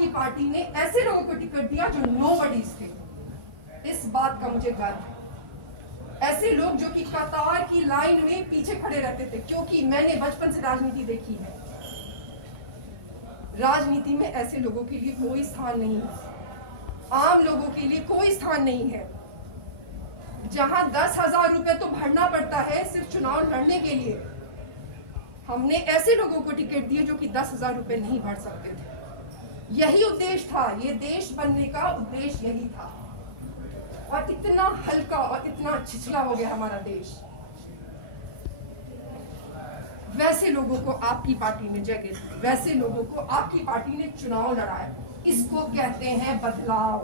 आपकी पार्टी ने ऐसे लोगों को टिकट दिया जो नोबडीज थे। इस बात का मुझे गर्व है। ऐसे लोग जो कि कतार की लाइन में पीछे खड़े रहते थे, क्योंकि मैंने बचपन से राजनीति देखी है। राजनीति में ऐसे लोगों के लिए कोई स्थान नहीं है, आम लोगों के लिए कोई स्थान नहीं है। जहां 10,000 रुपए तो भरना पड़ता है सिर्फ चुनाव लड़ने के लिए, हमने ऐसे लोगों को टिकट दिए जो कि 10,000 रुपए नहीं भर सकते थे। यही उद्देश्य था, ये देश बनने का उद्देश्य यही था। और इतना हल्का और इतना छिछला हो गया हमारा देश। वैसे लोगों को आपकी पार्टी ने जगह दी, वैसे लोगों को आपकी पार्टी ने चुनाव लड़ाया। इसको कहते हैं बदलाव।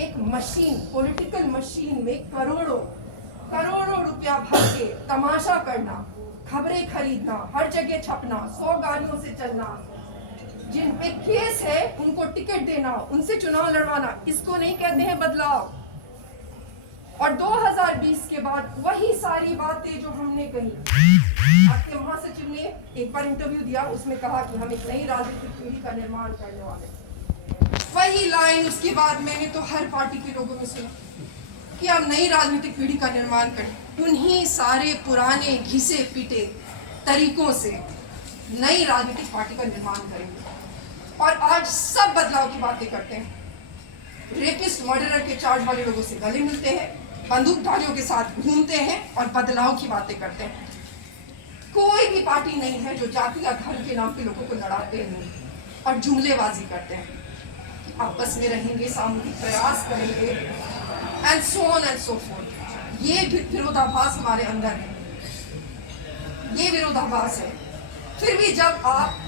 एक मशीन, पॉलिटिकल मशीन में करोड़ों रुपया भर के तमाशा करना, खबरें खरीदना, हर जगह छपना, 100 गाड़ियों से चलना, जिन पे केस है उनको टिकट देना, उनसे चुनाव लड़वाना, इसको नहीं कहते हैं बदलाव। और 2020 के बाद वही सारी बातें जो हमने कही, आपके महासचिव ने एक बार इंटरव्यू दिया, उसमें कहा कि हम एक नई राजनीतिक पीढ़ी का निर्माण करने वाले। वही लाइन उसके बाद मैंने तो हर पार्टी के लोगों में सुना कि हम नई राजनीतिक पीढ़ी का निर्माण करें। उन्हीं सारे पुराने घिसे पीटे तरीकों से नई राजनीतिक पार्टी का निर्माण करेंगे। और आज सब बदलाव की बातें करते हैं। रेपिस्ट, मर्डरर के चार्ज वाले लोगों से गले मिलते हैं, बंदूकधारियों के साथ घूमते हैं और बदलाव की बातें करते हैं। कोई भी पार्टी नहीं है जो जाति या धर्म के नाम पे लोगों को लड़ाते हैं और जुमलेबाजी करते हैं, आपस में रहेंगे, सामूहिक प्रयास करेंगे, and so on and so fourth. ये विरोधाभास हमारे अंदर है, ये विरोधाभास है। फिर भी जब आप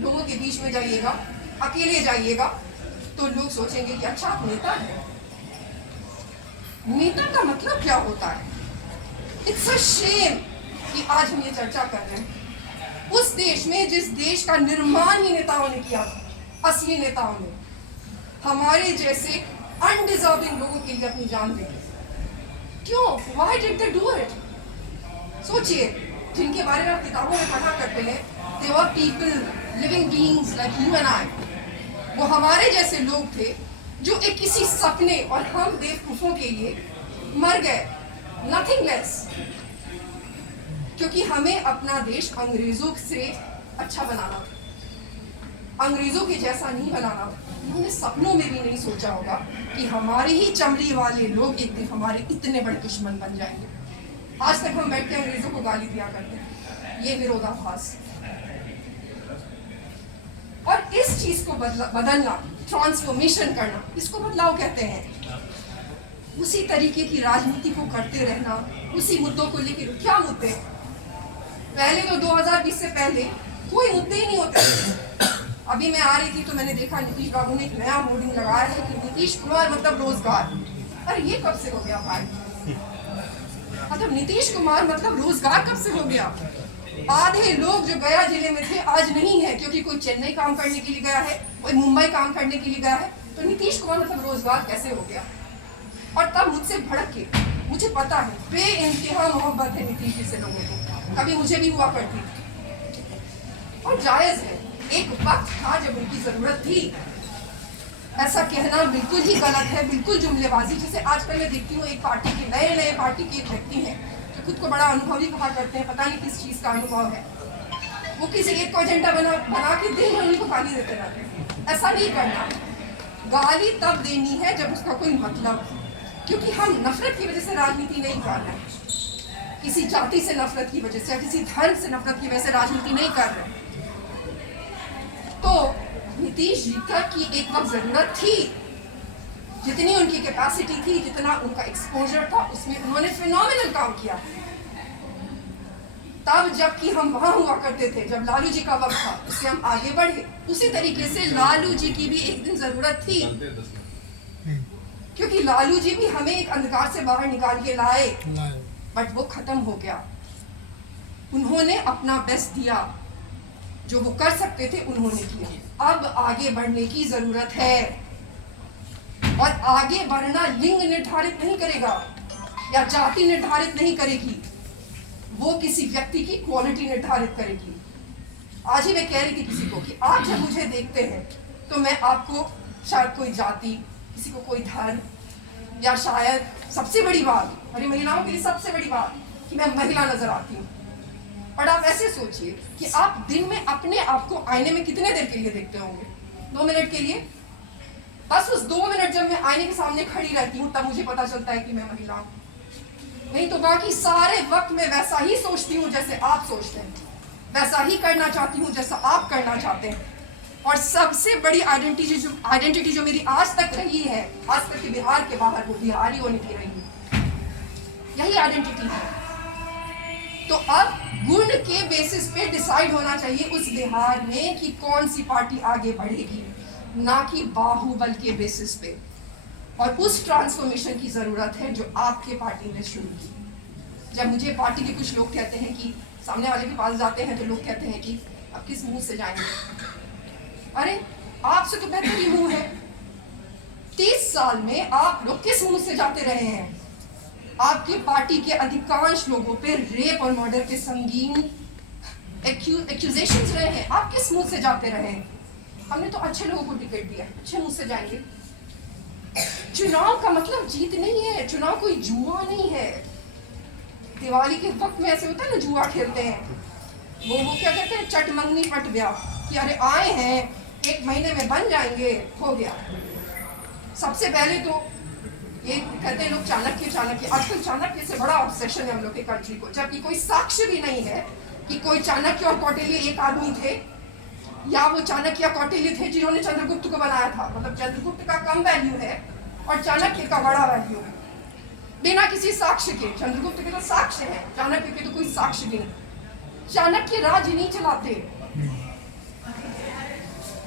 लोगों के बीच में जाइएगा, अकेले जाइएगा, तो लोग सोचेंगे कि अच्छा आप नेता है। नेता का मतलब क्या होता है? इट्स अ शेम कि आज हम ये चर्चा कर रहे हैं उस देश में जिस देश का निर्माण ही नेताओं ने किया, असली नेताओं ने हमारे जैसे अनडिजर्विंग लोगों के लिए अपनी जान दी। क्यों? Why did they do it? सोचिए, जिनके बारे में आप किताबों में पढ़ा करते हैं, they were people, living beings like you and I। वो हमारे जैसे लोग थे जो एक किसी सपने और हम बेवकूफों के लिए मर गए, nothing less। क्योंकि हमें अपना देश अंग्रेजों से अच्छा बनाना था, अंग्रेजों के जैसा नहीं बनाना था। उन्होंने सपनों में भी नहीं सोचा होगा कि हमारे ही चमड़ी वाले लोग एक दिन हमारे इतने बड़े दुश्मन बन जाएंगे। आज तक हम बैठ के अंग्रेजों को गाली दिया करते हैं। ये विरोधाभास। और इस चीज को बदलना, ट्रांसफॉर्मेशन करना, इसको बदलाव कहते हैं। उसी तरीके की राजनीति को करते रहना, उसी मुद्दों को लेकर। क्या मुद्दे? पहले तो 2020 से पहले कोई मुद्दे ही नहीं होते। अभी मैं आ रही थी तो मैंने देखा नीतीश बाबू ने एक नया होर्डिंग लगाया है कि नीतीश कुमार मतलब रोजगार। अरे ये कब से हो गया भाई? मतलब नीतीश कुमार मतलब रोजगार कब से हो गया? आधे लोग जो गया जिले में थे आज नहीं है, क्योंकि कोई चेन्नई काम करने के लिए गया है, कोई मुंबई काम करने के लिए गया है। तो नीतीश कुमार मतलब रोजगार कैसे हो गया? और तब मुझसे भड़क के, मुझे पता है बेइंतहा मोहब्बत है नीतीश जैसे लोगों को, कभी मुझे भी हुआ करती थी। और जायज है, एक वक्त था जब उनकी जरूरत थी। ऐसा कहना बिल्कुल ही गलत है, बिल्कुल जुमलेबाजी। जैसे आजकल मैं देखती हूँ एक पार्टी के नए पार्टी के एक व्यक्ति हैं जो खुद को बड़ा अनुभवी कहा करते हैं, पता नहीं किस चीज का अनुभव है, वो किसी एक को एजेंडा बना के दिन भर उनको गाली देते रहते हैं। ऐसा नहीं करना। गाली तब देनी है जब उसका कोई मतलब, क्योंकि हम नफरत की वजह से राजनीति नहीं कर रहे हैं, किसी जाति से नफरत की वजह से या किसी धर्म से नफरत की वजह से राजनीति नहीं कर रहे। तो नीतीश जी का की एक वक्त जरूरत थी, जितनी उनकी कैपेसिटी थी, जितना उनका एक्सपोजर था, उसमें उन्होंने फिनोमिनल काम किया। तब जबकि हम वहां हुआ करते थे, जब लालू जी का वक्त था, उससे हम आगे बढ़े। उसी तरीके से लालू जी की भी एक दिन जरूरत थी, क्योंकि लालू जी भी हमें एक अंधकार से बाहर निकाल के लाए, बट वो खत्म हो गया। उन्होंने अपना बेस्ट दिया, जो वो कर सकते थे उन्होंने किया। अब आगे बढ़ने की जरूरत है, और आगे बढ़ना लिंग निर्धारित नहीं करेगा या जाति निर्धारित नहीं करेगी, वो किसी व्यक्ति की क्वालिटी निर्धारित करेगी। आज ही मैं कह रही थी किसी को कि आप जब मुझे देखते हैं तो मैं आपको शायद कोई जाति, किसी को कोई धर्म, या शायद सबसे बड़ी बात, हमारी महिलाओं के लिए सबसे बड़ी बात कि मैं महिला नजर आती हूँ। और आप ऐसे सोचिए कि आप दिन में अपने आप को आईने में कितने देर के लिए देखते होंगे? 2 मिनट के लिए। बस उस 2 मिनट जब मैं आईने के सामने खड़ी रहती हूँ तब मुझे पता चलता है कि मैं महिला हूँ। नहीं तो बाकी सारे वक्त मैं वैसा ही सोचती हूँ जैसे आप सोचते हैं, वैसा ही करना चाहती हूँ जैसा आप करना चाहते हैं। और सबसे बड़ी आइडेंटिटी जो मेरी आज तक रही है, आज तक के बिहार के बाहर, वो बिहारी होने की रही है। यही आइडेंटिटी है। तो अब गुण के बेसिस पे डिसाइड होना चाहिए उस बिहार में कि कौन सी पार्टी आगे बढ़ेगी, ना कि बाहुबल के बेसिस पे। और उस ट्रांसफॉर्मेशन की जरूरत है जो आपके पार्टी ने शुरू की। जब मुझे पार्टी के कुछ लोग कहते हैं कि सामने वाले के पास जाते हैं तो लोग कहते हैं कि अब किस मुंह से जाएंगे? अरे आपसे तो बेहतर ही मुंह है। 30 साल में आप लोग किस मुंह से जाते रहे हैं? आपकी पार्टी के अधिकांश लोगों पे रेप और मर्डर के संगीन एक्यूजेशंस रहे हैं। आप किस मुंह से जाते रहे हैं? हमने तो अच्छे लोगों को टिकट दिया, अच्छे मुंह से जाएंगे। चुनाव का मतलब जीत नहीं है, चुनाव कोई जुआ नहीं है। दिवाली के वक्त में ऐसे होता है ना, जुआ खेलते हैं, वो क्या कहते हैं, चट मंगनी पट ब्याह, कि अरे आए हैं 1 महीने में बन जाएंगे, हो गया। सबसे पहले तो ये कहते हैं लोग चाणक्य। आजकल चाणक्य से बड़ा ऑब्सेशन है हम लोग के कंट्री को, जबकि कोई साक्ष्य भी नहीं है कि कोई चाणक्य और कौटिल्य एक आदमी थे, या वो चाणक्य या कौटिल्य थे जिन्होंने चंद्रगुप्त को बनाया था। मतलब चंद्रगुप्त का कम वैल्यू है और चाणक्य का बड़ा वैल्यू है, बिना किसी साक्ष्य के। चंद्रगुप्त के तो साक्ष्य है, चाणक्य के तो कोई साक्ष्य भी नहीं। चाणक्य राज्य नहीं चलाते।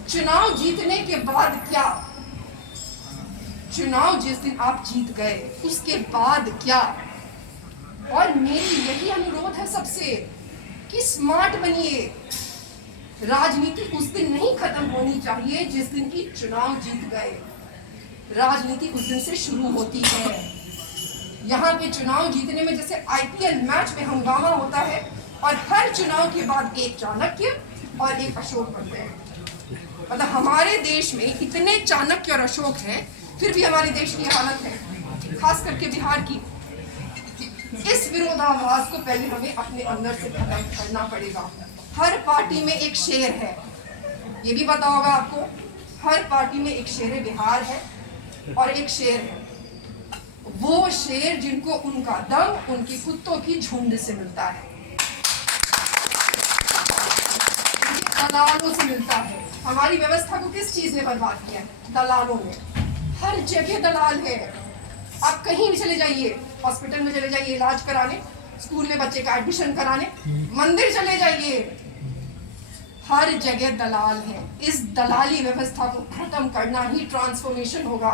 चुनाव जीतने के बाद क्या? चुनाव जिस दिन आप जीत गए उसके बाद क्या? और मेरी यही अनुरोध है सबसे कि स्मार्ट बनिए। राजनीति उस दिन नहीं खत्म होनी चाहिए जिस दिन की चुनाव जीत गए। राजनीति उस दिन से शुरू होती है। यहाँ पे चुनाव जीतने में जैसे IPL मैच में हंगामा होता है और हर चुनाव के बाद एक चाणक्य और एक अशोक बनते हैं। मतलब हमारे देश में इतने चाणक्य और अशोक हैं, फिर भी हमारे देश की हालत है, खास करके बिहार की। इस विरोधाभास को पहले हमें अपने अंदर से खत्म करना पड़ेगा। हर पार्टी में एक शेर है, ये भी पता होगा आपको। हर पार्टी में एक शेर बिहार है और एक शेर है, वो शेर जिनको उनका दम उनके कुत्तों की झुंड से मिलता है, दलालों से मिलता है। हमारी व्यवस्था को किस चीज ने बर्बाद किया है? दलालों ने। हर जगह दलाल है। आप कहीं भी चले जाइए, हॉस्पिटल में चले जाइए इलाज कराने, स्कूल में बच्चे का एडमिशन कराने, मंदिर चले जाइए, हर जगह दलाल है। इस दलाली व्यवस्था को खत्म करना ही ट्रांसफॉर्मेशन होगा।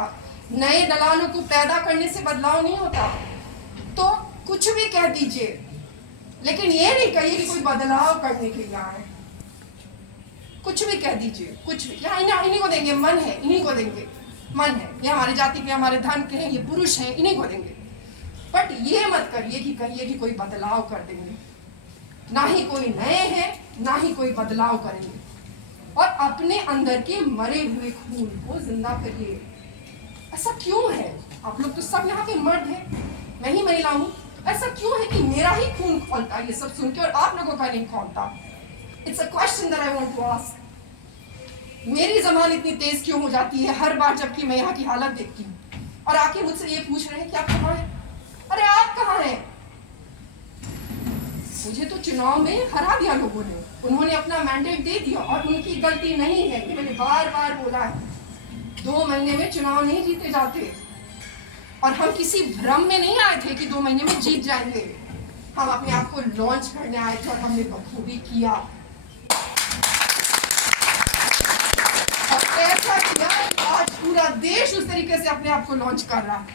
नए दलालों को पैदा करने से बदलाव नहीं होता। तो कुछ भी कह दीजिए, लेकिन ये नहीं कहिए कि कोई बदलाव करने के लिए आए। कुछ भी कह दीजिए, कुछ भी। यहाँ इन्हीं को देंगे, मन है, इन्हीं को देंगे, मन है, ये हमारे जाति के, हमारे धर्म के हैं, ये पुरुष हैं, इन्हीं को देंगे। बट ये मत करिए कि कहिए कि कोई बदलाव कर देंगे। ना ही कोई नए हैं, ना ही कोई बदलाव करेंगे। और अपने अंदर के मरे हुए खून को जिंदा करिए। ऐसा क्यों है? आप लोग तो सब यहाँ पे मर्द हैं, मैं ही महिला हूँ। ऐसा क्यों है कि मेरा ही खून खौलता है ये सब सुन के और आप लोगों का नहीं खौलता? It's a question that I want to ask. मेरी ज़बान इतनी तेज क्यों हो जाती है हर बार जबकि मैं यहाँ की हालत देखती हूँ और आके मुझसे ये पूछ रहे हैं कि आप कहाँ हैं? अरे आप कहाँ हैं? मुझे तो चुनाव में हरा दिया लोगों ने, उन्होंने अपना मैंडेट दे दिया और उनकी गलती नहीं है, ये मैंने बार बार बोला है। 2 महीने में चुनाव नहीं जीते जाते और हम किसी भ्रम में नहीं आए थे कि 2 महीने में जीत जाएंगे। हम अपने आप को लॉन्च करने आए थे और हमने बखूबी किया। ऐसा किया आज पूरा देश उस तरीके से अपने आप को लॉन्च कर रहा है,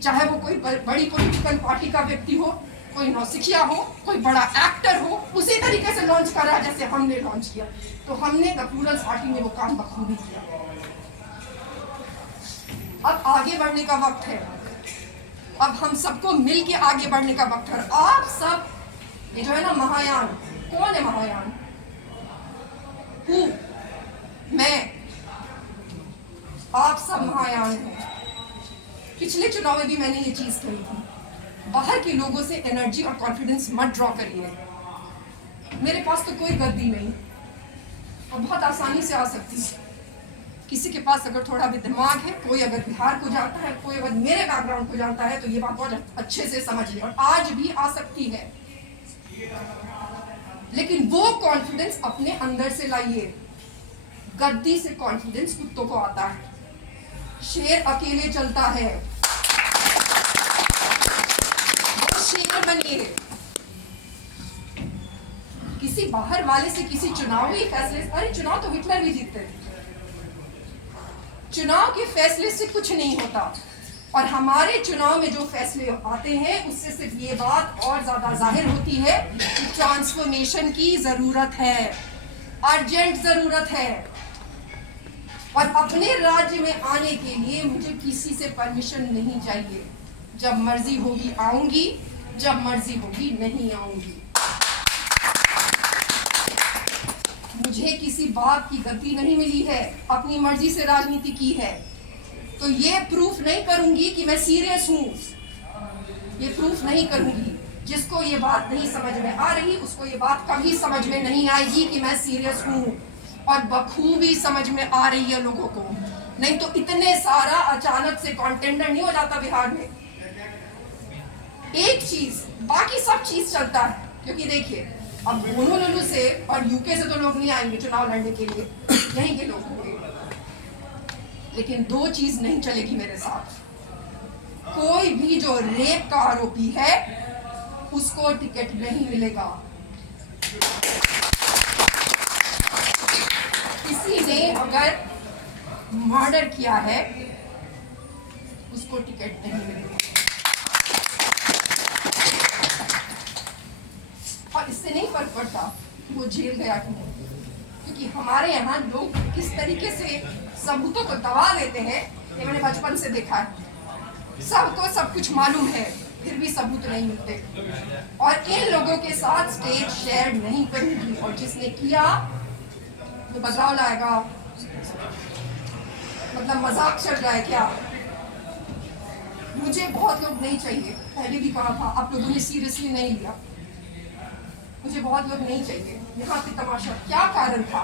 चाहे वो कोई बड़ी पॉलिटिकल पार्टी का व्यक्ति हो, कोई नौसिखिया हो, कोई बड़ा एक्टर हो, उसी तरीके से लॉन्च कर रहा है जैसे हमने लॉन्च किया। तो हमने द प्लूरल्स पार्टी ने वो काम बखूबी किया। अब आगे बढ़ने का वक्त है, अब हम सबको मिल के आगे बढ़ने का वक्त है। आप सब ये जो है ना महायान, कौन है महायान? मैं, आप सब महायान हैं। पिछले चुनाव में भी मैंने ये चीज कही थी, बाहर के लोगों से एनर्जी और कॉन्फिडेंस मत ड्रॉ करिए। मेरे पास तो कोई गद्दी नहीं और बहुत आसानी से आ सकती है। किसी के पास अगर थोड़ा भी दिमाग है, कोई अगर बिहार को जानता है, कोई अगर मेरे बैकग्राउंड को जानता है, तो ये बात बहुत अच्छे से समझ ले, और आज भी आ सकती है। लेकिन वो कॉन्फिडेंस अपने अंदर से लाइए। गद्दी से कॉन्फिडेंस कुत्तों को आता है, शेर अकेले चलता है। वो शेर बनिए। किसी बाहर वाले से किसी चुनावी फैसले, अरे चुनाव तो हिटलर भी जीतते थे। चुनाव के फैसले से कुछ नहीं होता, और हमारे चुनाव में जो फैसले आते हैं उससे सिर्फ ये बात और ज्यादा जाहिर होती है कि ट्रांसफॉर्मेशन की जरूरत है, अर्जेंट जरूरत है। और अपने राज्य में आने के लिए मुझे किसी से परमिशन नहीं चाहिए। जब मर्जी होगी आऊंगी, जब मर्जी होगी नहीं आऊंगी। मुझे किसी बाप की गद्दी नहीं मिली है, अपनी मर्जी से राजनीति की है। तो ये प्रूफ नहीं करूंगी कि मैं सीरियस हूं, ये प्रूफ नहीं करूंगी। जिसको ये बात नहीं समझ में आ रही उसको ये बात कभी समझ में नहीं आएगी कि मैं सीरियस हूं, और बखूबी समझ में आ रही है लोगों को। नहीं तो इतने सारा अचानक से कॉन्टेंडर नहीं हो जाता बिहार में। एक चीज, बाकी सब चीज चलता है, क्योंकि देखिए अब होनोलुलु से और यूके से तो लोग नहीं आएंगे चुनाव लड़ने के लिए, यहीं के लोग होंगे। लेकिन दो चीज नहीं चलेगी मेरे साथ। कोई भी जो रेप का आरोपी है उसको टिकट नहीं मिलेगा। किसी ने अगर मर्डर किया है उसको टिकट नहीं मिलेगा। और इससे नहीं फर्क पड़ता कि वो जेल गया कि नहीं, क्योंकि हमारे यहाँ लोग किस तरीके से सबूतों को दबा लेते हैं ये मैंने बचपन से देखा है। सबको सब कुछ मालूम है, फिर भी सबूत नहीं मिलते। और इन लोगों के साथ स्टेज शेयर नहीं करूंगी, और जिसने किया वो बदलाव लाएगा। मतलब मजाक चल रहा है क्या? मुझे बहुत लोग नहीं चाहिए, पहले भी कहा था, आप लोगों ने सीरियसली नहीं लिया। मुझे बहुत लोग नहीं चाहिए। यहाँ पे तमाशा क्या कारण था?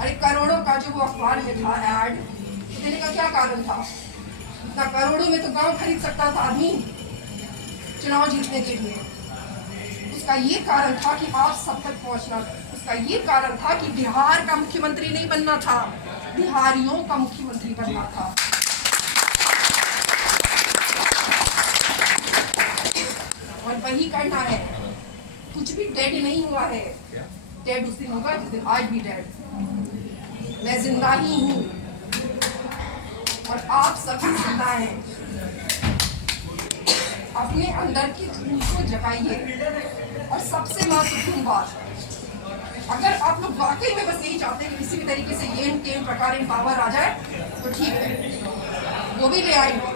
अरे करोड़ों का जो वो अखबार में था ऐड देने का क्या कारण था? इतना करोड़ों में तो गांव खरीद सकता था आदमी चुनाव जीतने के लिए। उसका ये कारण था कि आप सब तक पहुंचना। उसका ये कारण था कि बिहार का मुख्यमंत्री नहीं बनना था, बिहारियों का मुख्यमंत्री बनना था। और वही करना है। कुछ भी डेड नहीं हुआ है। डेड उस दिन होगा जिस दिन आज भी डेड। मैं जिंदा ही हूं और आप सब जिंदा हैं। अपने अंदर की धूल को जगाइए। और सबसे महत्वपूर्ण बात, अगर आप लोग वाकई में बस यही चाहते हैं कि किसी भी तरीके से ये टेन प्रकार इन पावर आ जाए तो ठीक है, वो भी ले आएंगे,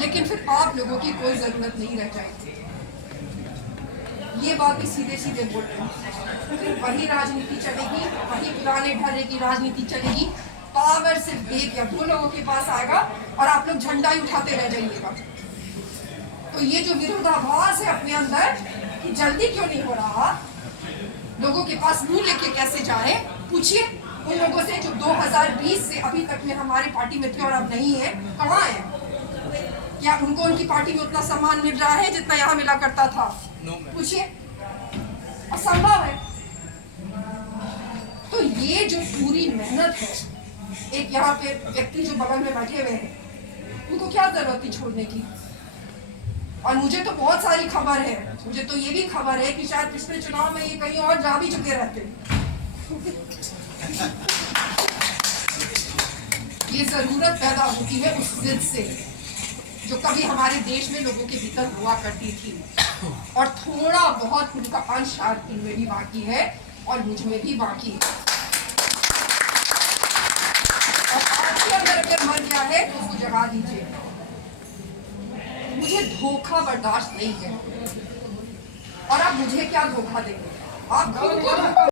लेकिन फिर आप लोगों की कोई जरूरत नहीं रह जाएगी। ये बात भी सीधे सीधे बोल रहे हैं। फिर वही राजनीति चलेगी, वही पुराने ढर्रे की राजनीति चलेगी। पावर सिर्फ एक या दो लोगों के पास आएगा और आप लोग झंडा ही उठाते रह जाइएगा। तो ये जो विरोधाभास है अपने अंदर कि जल्दी क्यों नहीं हो रहा, लोगों के पास मुंह लेके कैसे जाए, पूछिए उन लोगों से जो 2020 से अभी तक में हमारे पार्टी में थे और अब नहीं है, कहाँ है? क्या उनको उनकी पार्टी में उतना सम्मान मिल रहा है जितना यहाँ मिला करता था? पूछिए, असंभव है। तो ये जो पूरी मेहनत है, एक यहाँ पे व्यक्ति जो बगल में बैठे हुए हैं, उनको क्या जरूरत थी छोड़ने की? और मुझे तो बहुत सारी खबर है, मुझे तो ये भी खबर है कि शायद पिछले चुनाव में ये कहीं और जा भी चुके रहते। ये जरूरत पैदा होती है उस जिद से जो कभी हमारे देश में लोगों के भीतर हुआ करती थी, और थोड़ा बहुत उनका अंश शायद इनमें भी बाकी है और मुझ में भी बाकी है। और आपके अंदर अगर मर गया है तो उसको जगा दीजिए। मुझे धोखा बर्दाश्त नहीं है, और आप मुझे क्या धोखा देंगे? आप खुद को धोखा